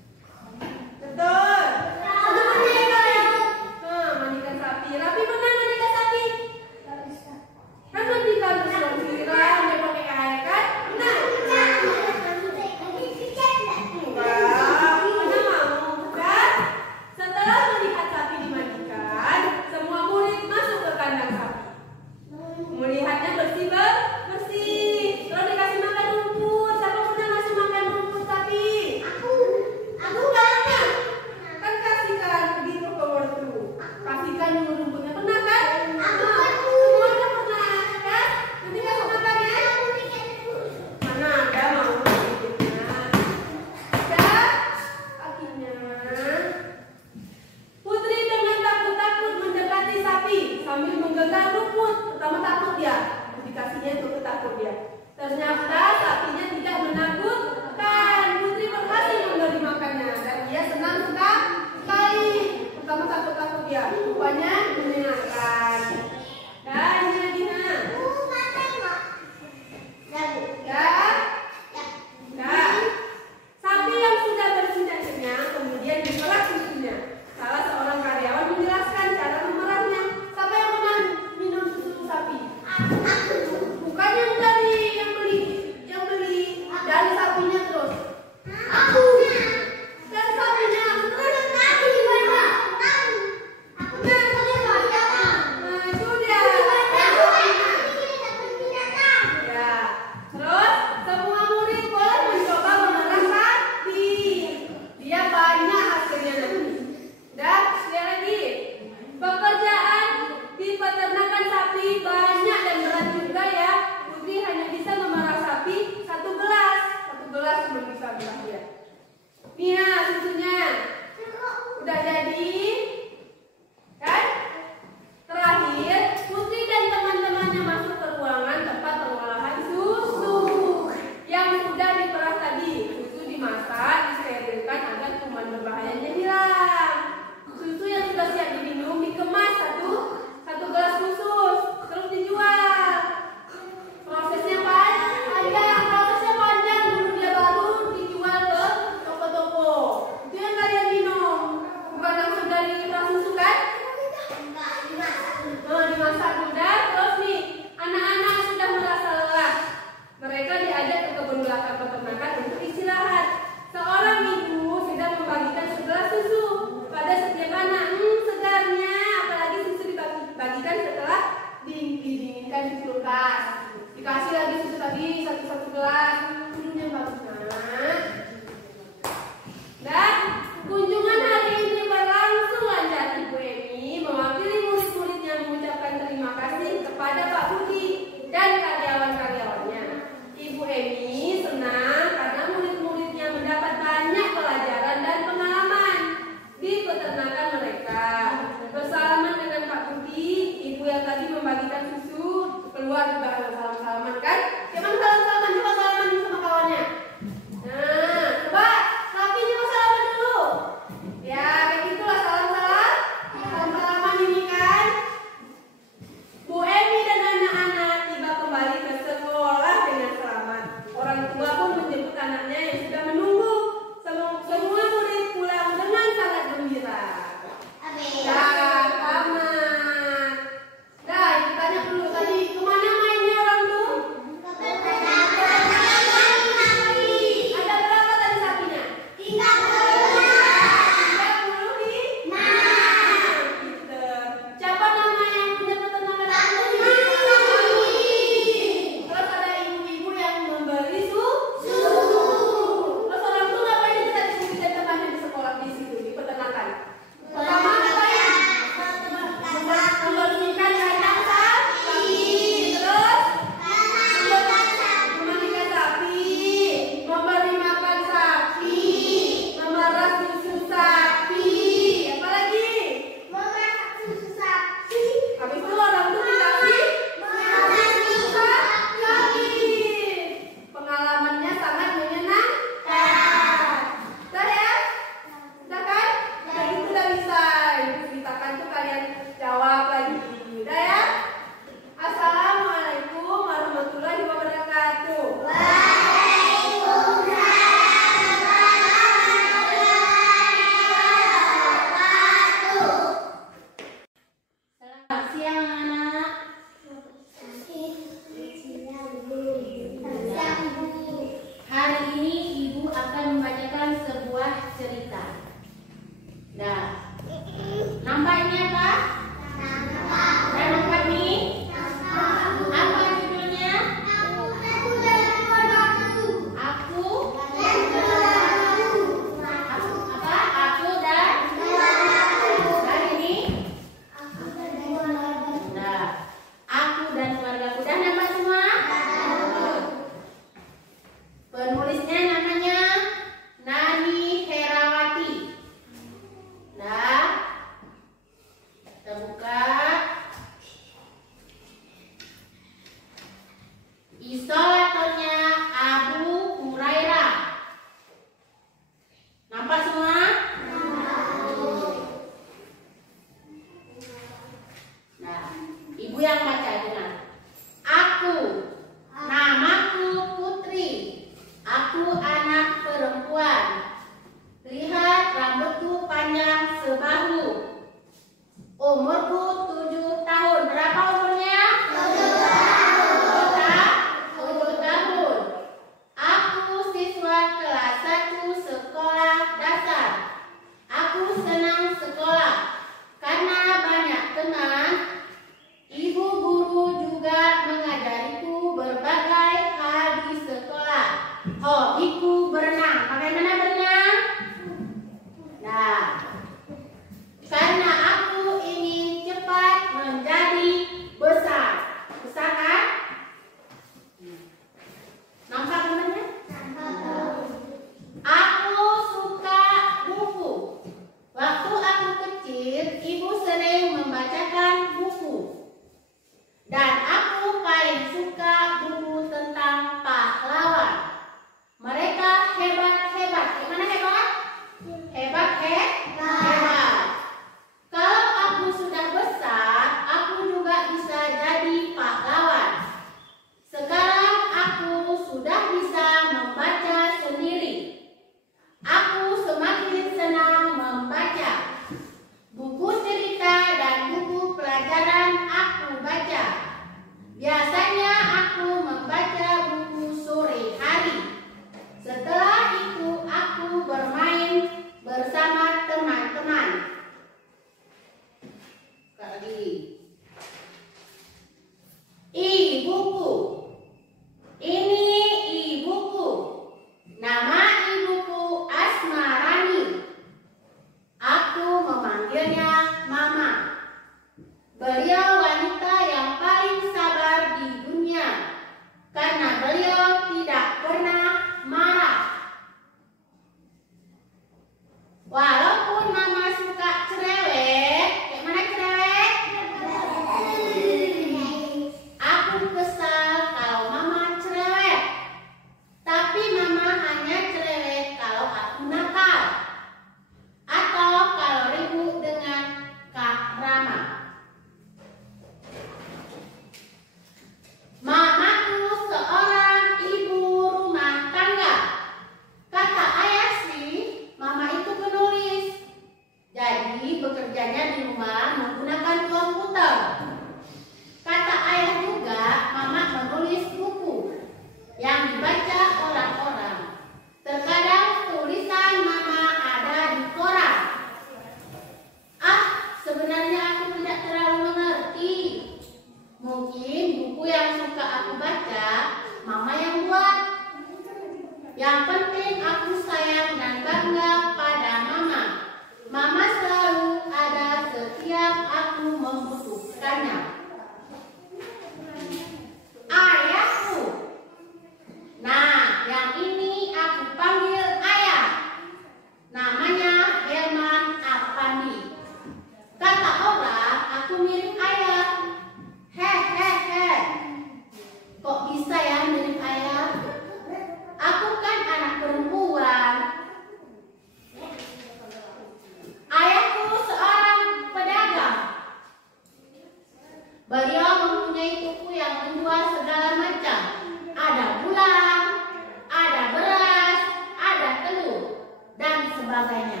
sebagainya.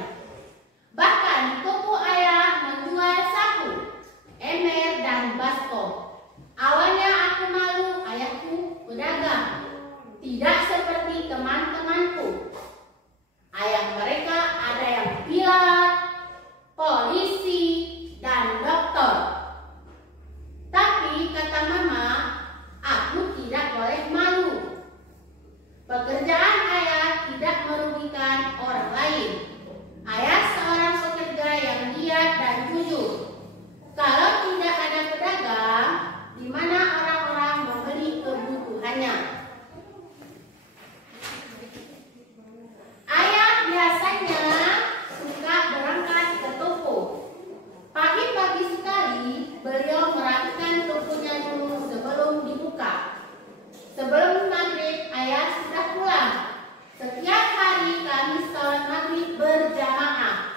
Bahkan toko ayah menjual sapu, ember, dan baskom. Awalnya aku malu, ayahku pedagang. Tidak seperti teman-temanku. Ayah mereka ada yang pilot, polisi, dan dokter. Tapi kata mama, aku tidak boleh malu. Pekerjaan ayah tidak merugikan orang lain. Ayah seorang pekerja yang giat dan jujur. Kalau tidak ada pedagang, di mana orang-orang membeli kebutuhannya? Ayah biasanya suka berangkat ke toko. Pagi-pagi sekali, beliau merapikan tokonya dulu sebelum dibuka. Sebelum maghrib, ayah sudah pulang. Setiap hari kami sholat maghrib berjamaah.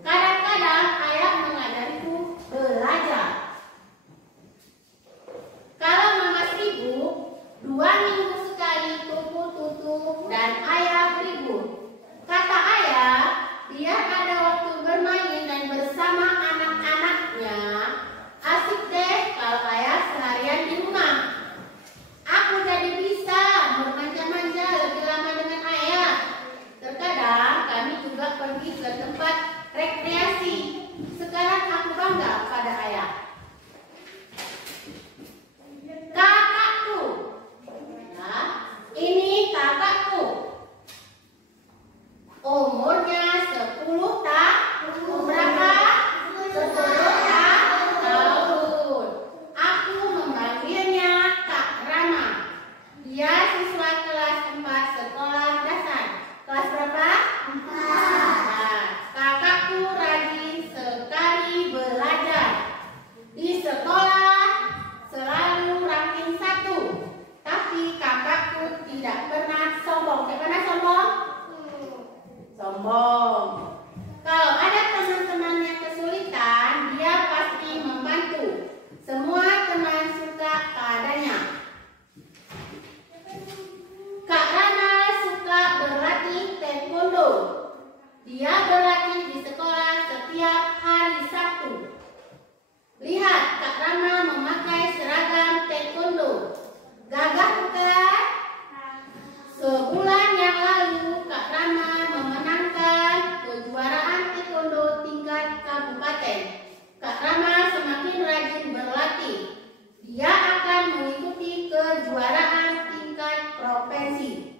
Kadang-kadang ayah mengajariku belajar. Kalau mama sibuk, 2 minggu sekali toko tutup dan ayah libur. Kata ayah, dia ada waktu bermain dan bersama anak-anaknya. Asik deh kalau ayah seharian di rumah. Aku jadi bisa bermanja-manja lebih lama dengan ayah. Terkadang kami juga pergi ke tempat rekreasi. Sekarang aku bangga pada ayah. Kakakku. Nah, ini kakakku. Umurnya 10 tahun. Berapa? 10 tahun. Aku memanggilnya Kak Rama. Dia siswa kelas 4 sekolah dasar. Kelas berapa? 4. Nah, kakakku rajin sekali belajar. Di sekolah selalu ranking 1. Tapi kakakku tidak pernah sombong. Tidak pernah sombong? Sombong. Kalau ada teman-teman yang kesulitan, dia pasti membantu. Semua teman suka padanya. Kak Rana suka berlatih taekwondo. Dia berlatih di sekolah setiap hari Sabtu. Lihat, Kak Rana memakai seragam taekwondo. Gagah bukan? Sebulan yang lalu, Kak Rana memenangkan kejuaraan taekwondo tingkat kabupaten. Kak Rama semakin rajin berlatih. Dia akan mengikuti kejuaraan tingkat provinsi.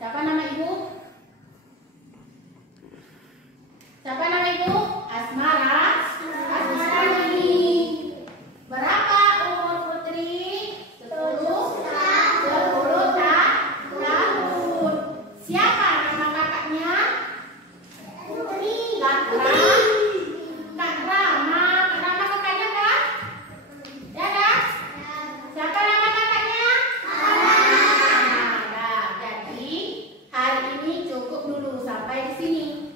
Siapa nama ibu? Siapa nama ibu? Asmara. Asmara ini. Berapa umur Putri? 10 tahun. Siapa nama kakaknya? Putri. Kak Rama. Kak Rama kakaknya kan? Ya kan? Siapa nama kakaknya? Nah, jadi hari ini cukup dulu sampai di sini.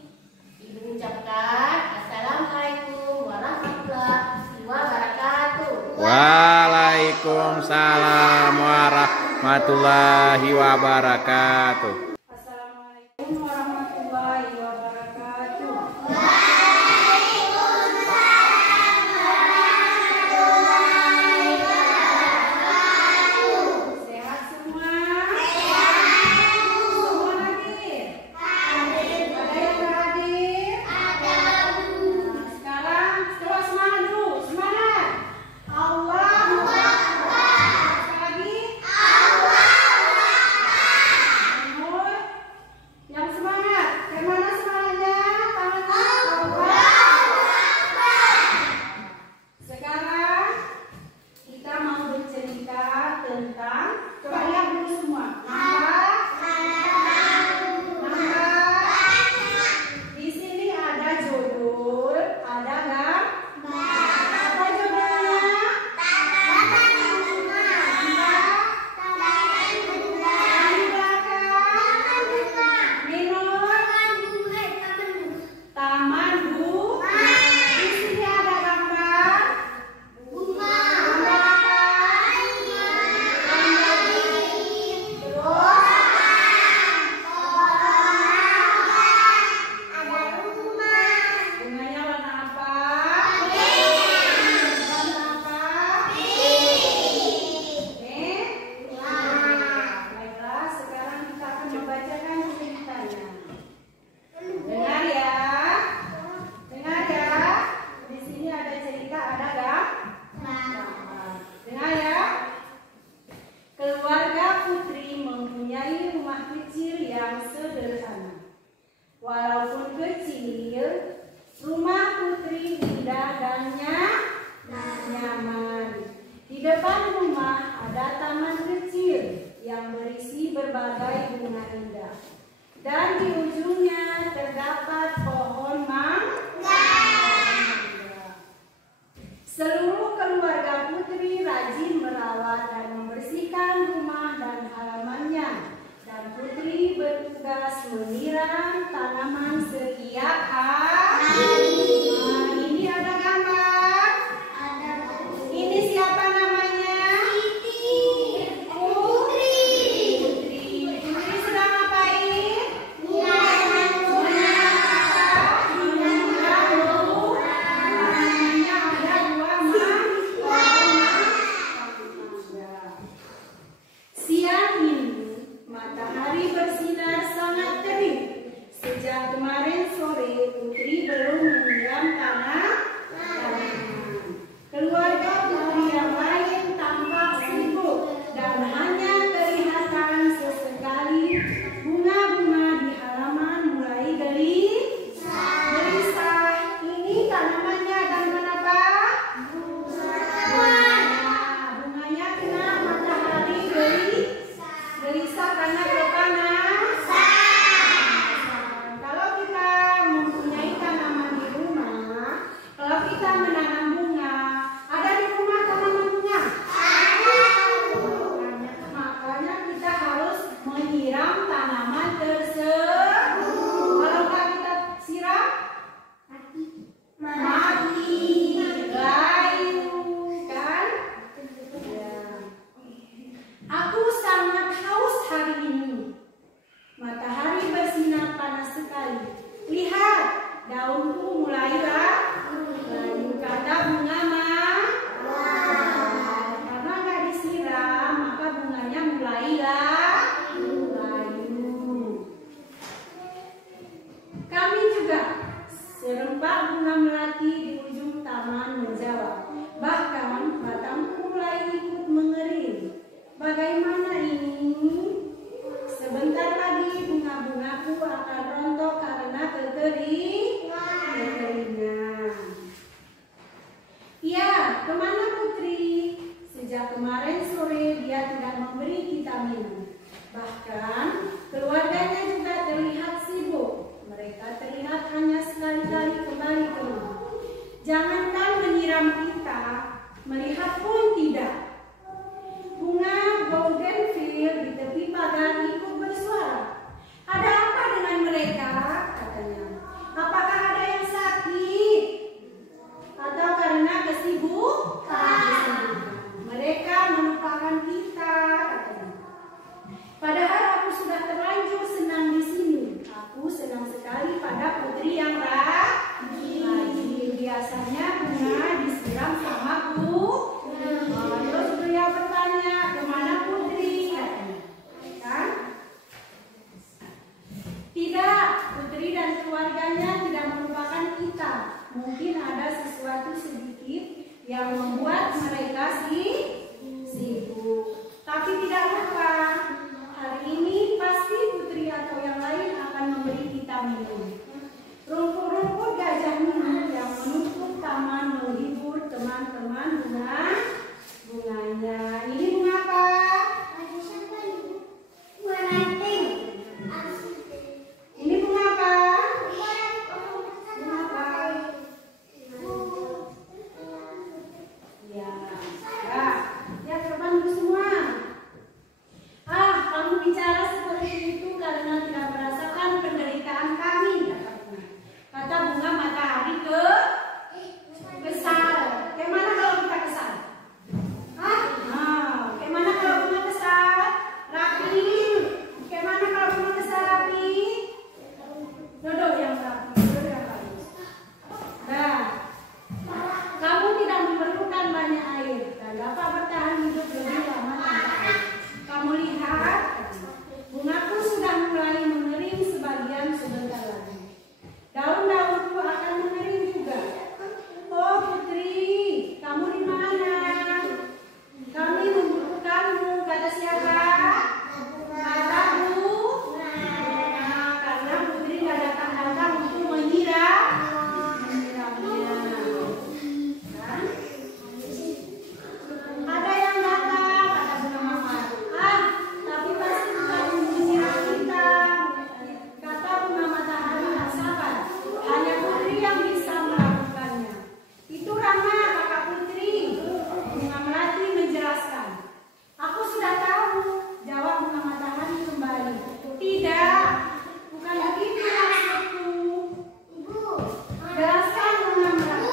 Ibu ucapkan Assalamualaikum warahmatullahi wabarakatuh. Waalaikumsalam warahmatullahi wabarakatuh. Assalamualaikum warahmatullahi wabarakatuh. Sehat semua? Semua hadir? Ada yang hadir? Nah, sekarang coba semangat dulu. Semangat. Allahu Akbar. Sekali lagi. Yang semangat. Yang mana semangatnya? Tangan Allah. Sekarang kita mau bercerita tentang, coba lihat dulu semua. Di sini ada judul, ada gambar. Apa judulnya? Taman bunga. Di sini ada gambar. Gambar apa? Bunganya warna apa? Warna apa? Baiklah, sekarang kita akan membacakan ceritanya. Dengar ya. Dengar ya. Di sini ada cerita, ada gambar. Dengar ya. Keluarga Putri mempunyai rumah kecil yang sederhana. Walaupun kecil, rumah Putri indah dan nyaman. Di depan rumah ada taman kecil yang berisi berbagai bunga indah. Dan di ujungnya terdapat pohon mangga. Seluruh keluarga Putri rajin merawat dan membersihkan rumah dan halamannya. Dan Putri bertugas menyiram tanaman setiap hari. Nah, ini ada gambar. Ini siapa namanya? Putri. Putri sedang ngapain? Siang ini matahari bersinar sangat terik. Sejak kemarin sore Putri belum Putri yang rajin. Biasanya bunga disiram sama terus beliau bertanya, kemana Putri? Kan? Tidak, Putri dan keluarganya tidak melupakan kita. Mungkin ada sesuatu sedikit yang membuat mereka sibuk. Tapi tidak lupa, hari ini pasti Putri atau yang lain akan memberi kita minum. Rumput-rumput gajah minum yang menutup taman menghibur teman-teman bunganya. Ini bunga apa? Bunga ranting. Ini bunga apa? Bunga apa? Ya terbantu semua. Kamu bicara seperti itu karena tidak merasakan penderitaan kami, kata bunga matahari kesal. Gimana kalau kita kesal? Gimana kalau bunga kesal? Rapi. Gimana kalau bunga kesal rapi? Dodol yang rapi, dodol yang bagus. Nah, kamu tidak memerlukan banyak air dan dapat bertahan hidup lebih lama tanpa air. Kamu lihat, bungaku sudah mulai mengering sebagian sebentar lagi. Daun-daunku akan mengering juga. Oh Putri, kamu di mana? Kami membutuhkanmu, kata siapa? Kataku. Karena Putri tidak datang-datang untuk menyiramnya. Kan? Ada yang datang, kata bunga mawar. Tapi pasti bukan menyiram kita, kata bunga matahari tak sabar. Hanya Putri yang bisa melakukannya. Itu Rama, kakak Putri. Bunga melati menjelaskan. Aku sudah tahu, jawab bunga matahari kembali. Tidak, bukan begitu maksudku. Jelaskan bunga melati.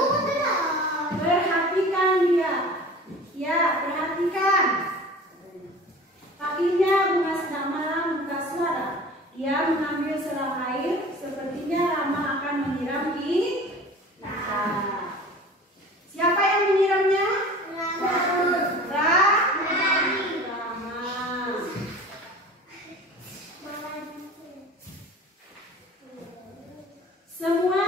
Perhatikan dia. Ya, perhatikan. Akhirnya bunga sedang malam buka suara. Dia mengambil selang air. Sepertinya Rama akan menyiram kita. Siapa yang menyiramnya? Rama. Semua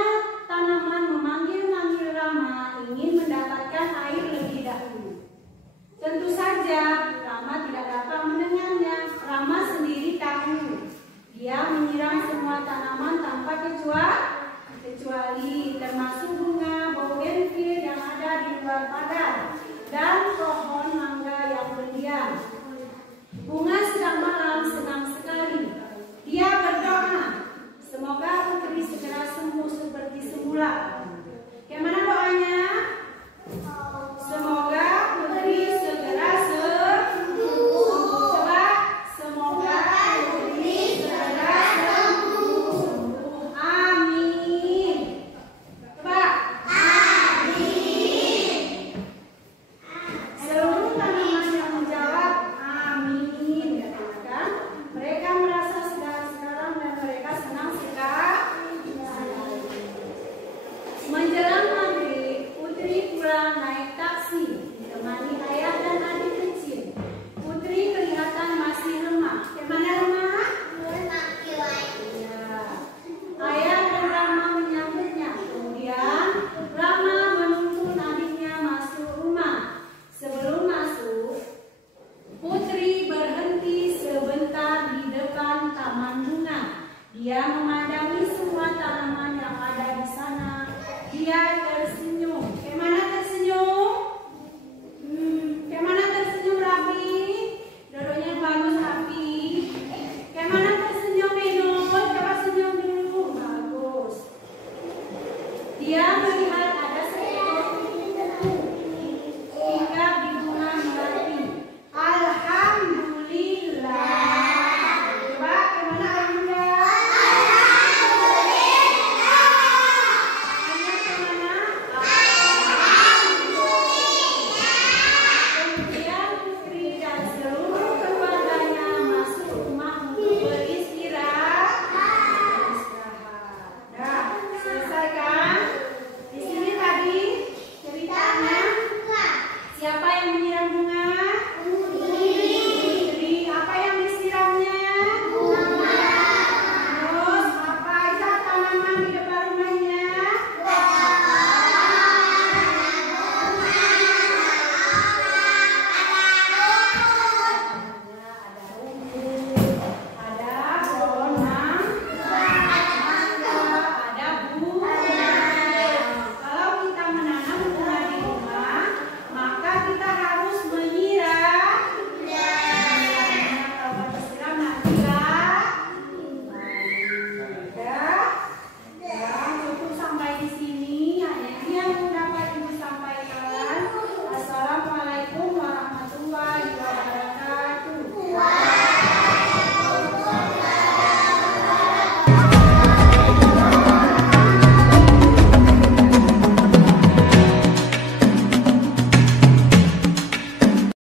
tanaman memanggil-manggil Rama ingin mendapatkan air lebih dahulu. Tentu saja Rama tidak dapat mendengarnya. Rama sendiri tahu. Dia menyiram semua tanaman tanpa kecuali termasuk bunga bougainville yang ada di luar pagar dan pohon mangga yang berdiam. Bunga sedang malam senang sekali. Dia berdoa, semoga Putri segera sembuh seperti semula. Bagaimana doanya? Semoga Putri segera sembuh. Coba, semoga Putri segera sembuh. Amin. Coba. Amin. Seluruh tanaman yang menjawab amin. Kan? Mereka merasa sekarang dan mereka senang sekali. Menjelang maghrib, Putri pulang naik taksi, ditemani ayah dan adik kecil. Putri kelihatan masih lemah. Kemana lemah? Ya. Ayah dan Rama menyambutnya. Kemudian Rama menuntun adiknya masuk rumah. Sebelum masuk, Putri berhenti sebentar di depan taman bunga. Dia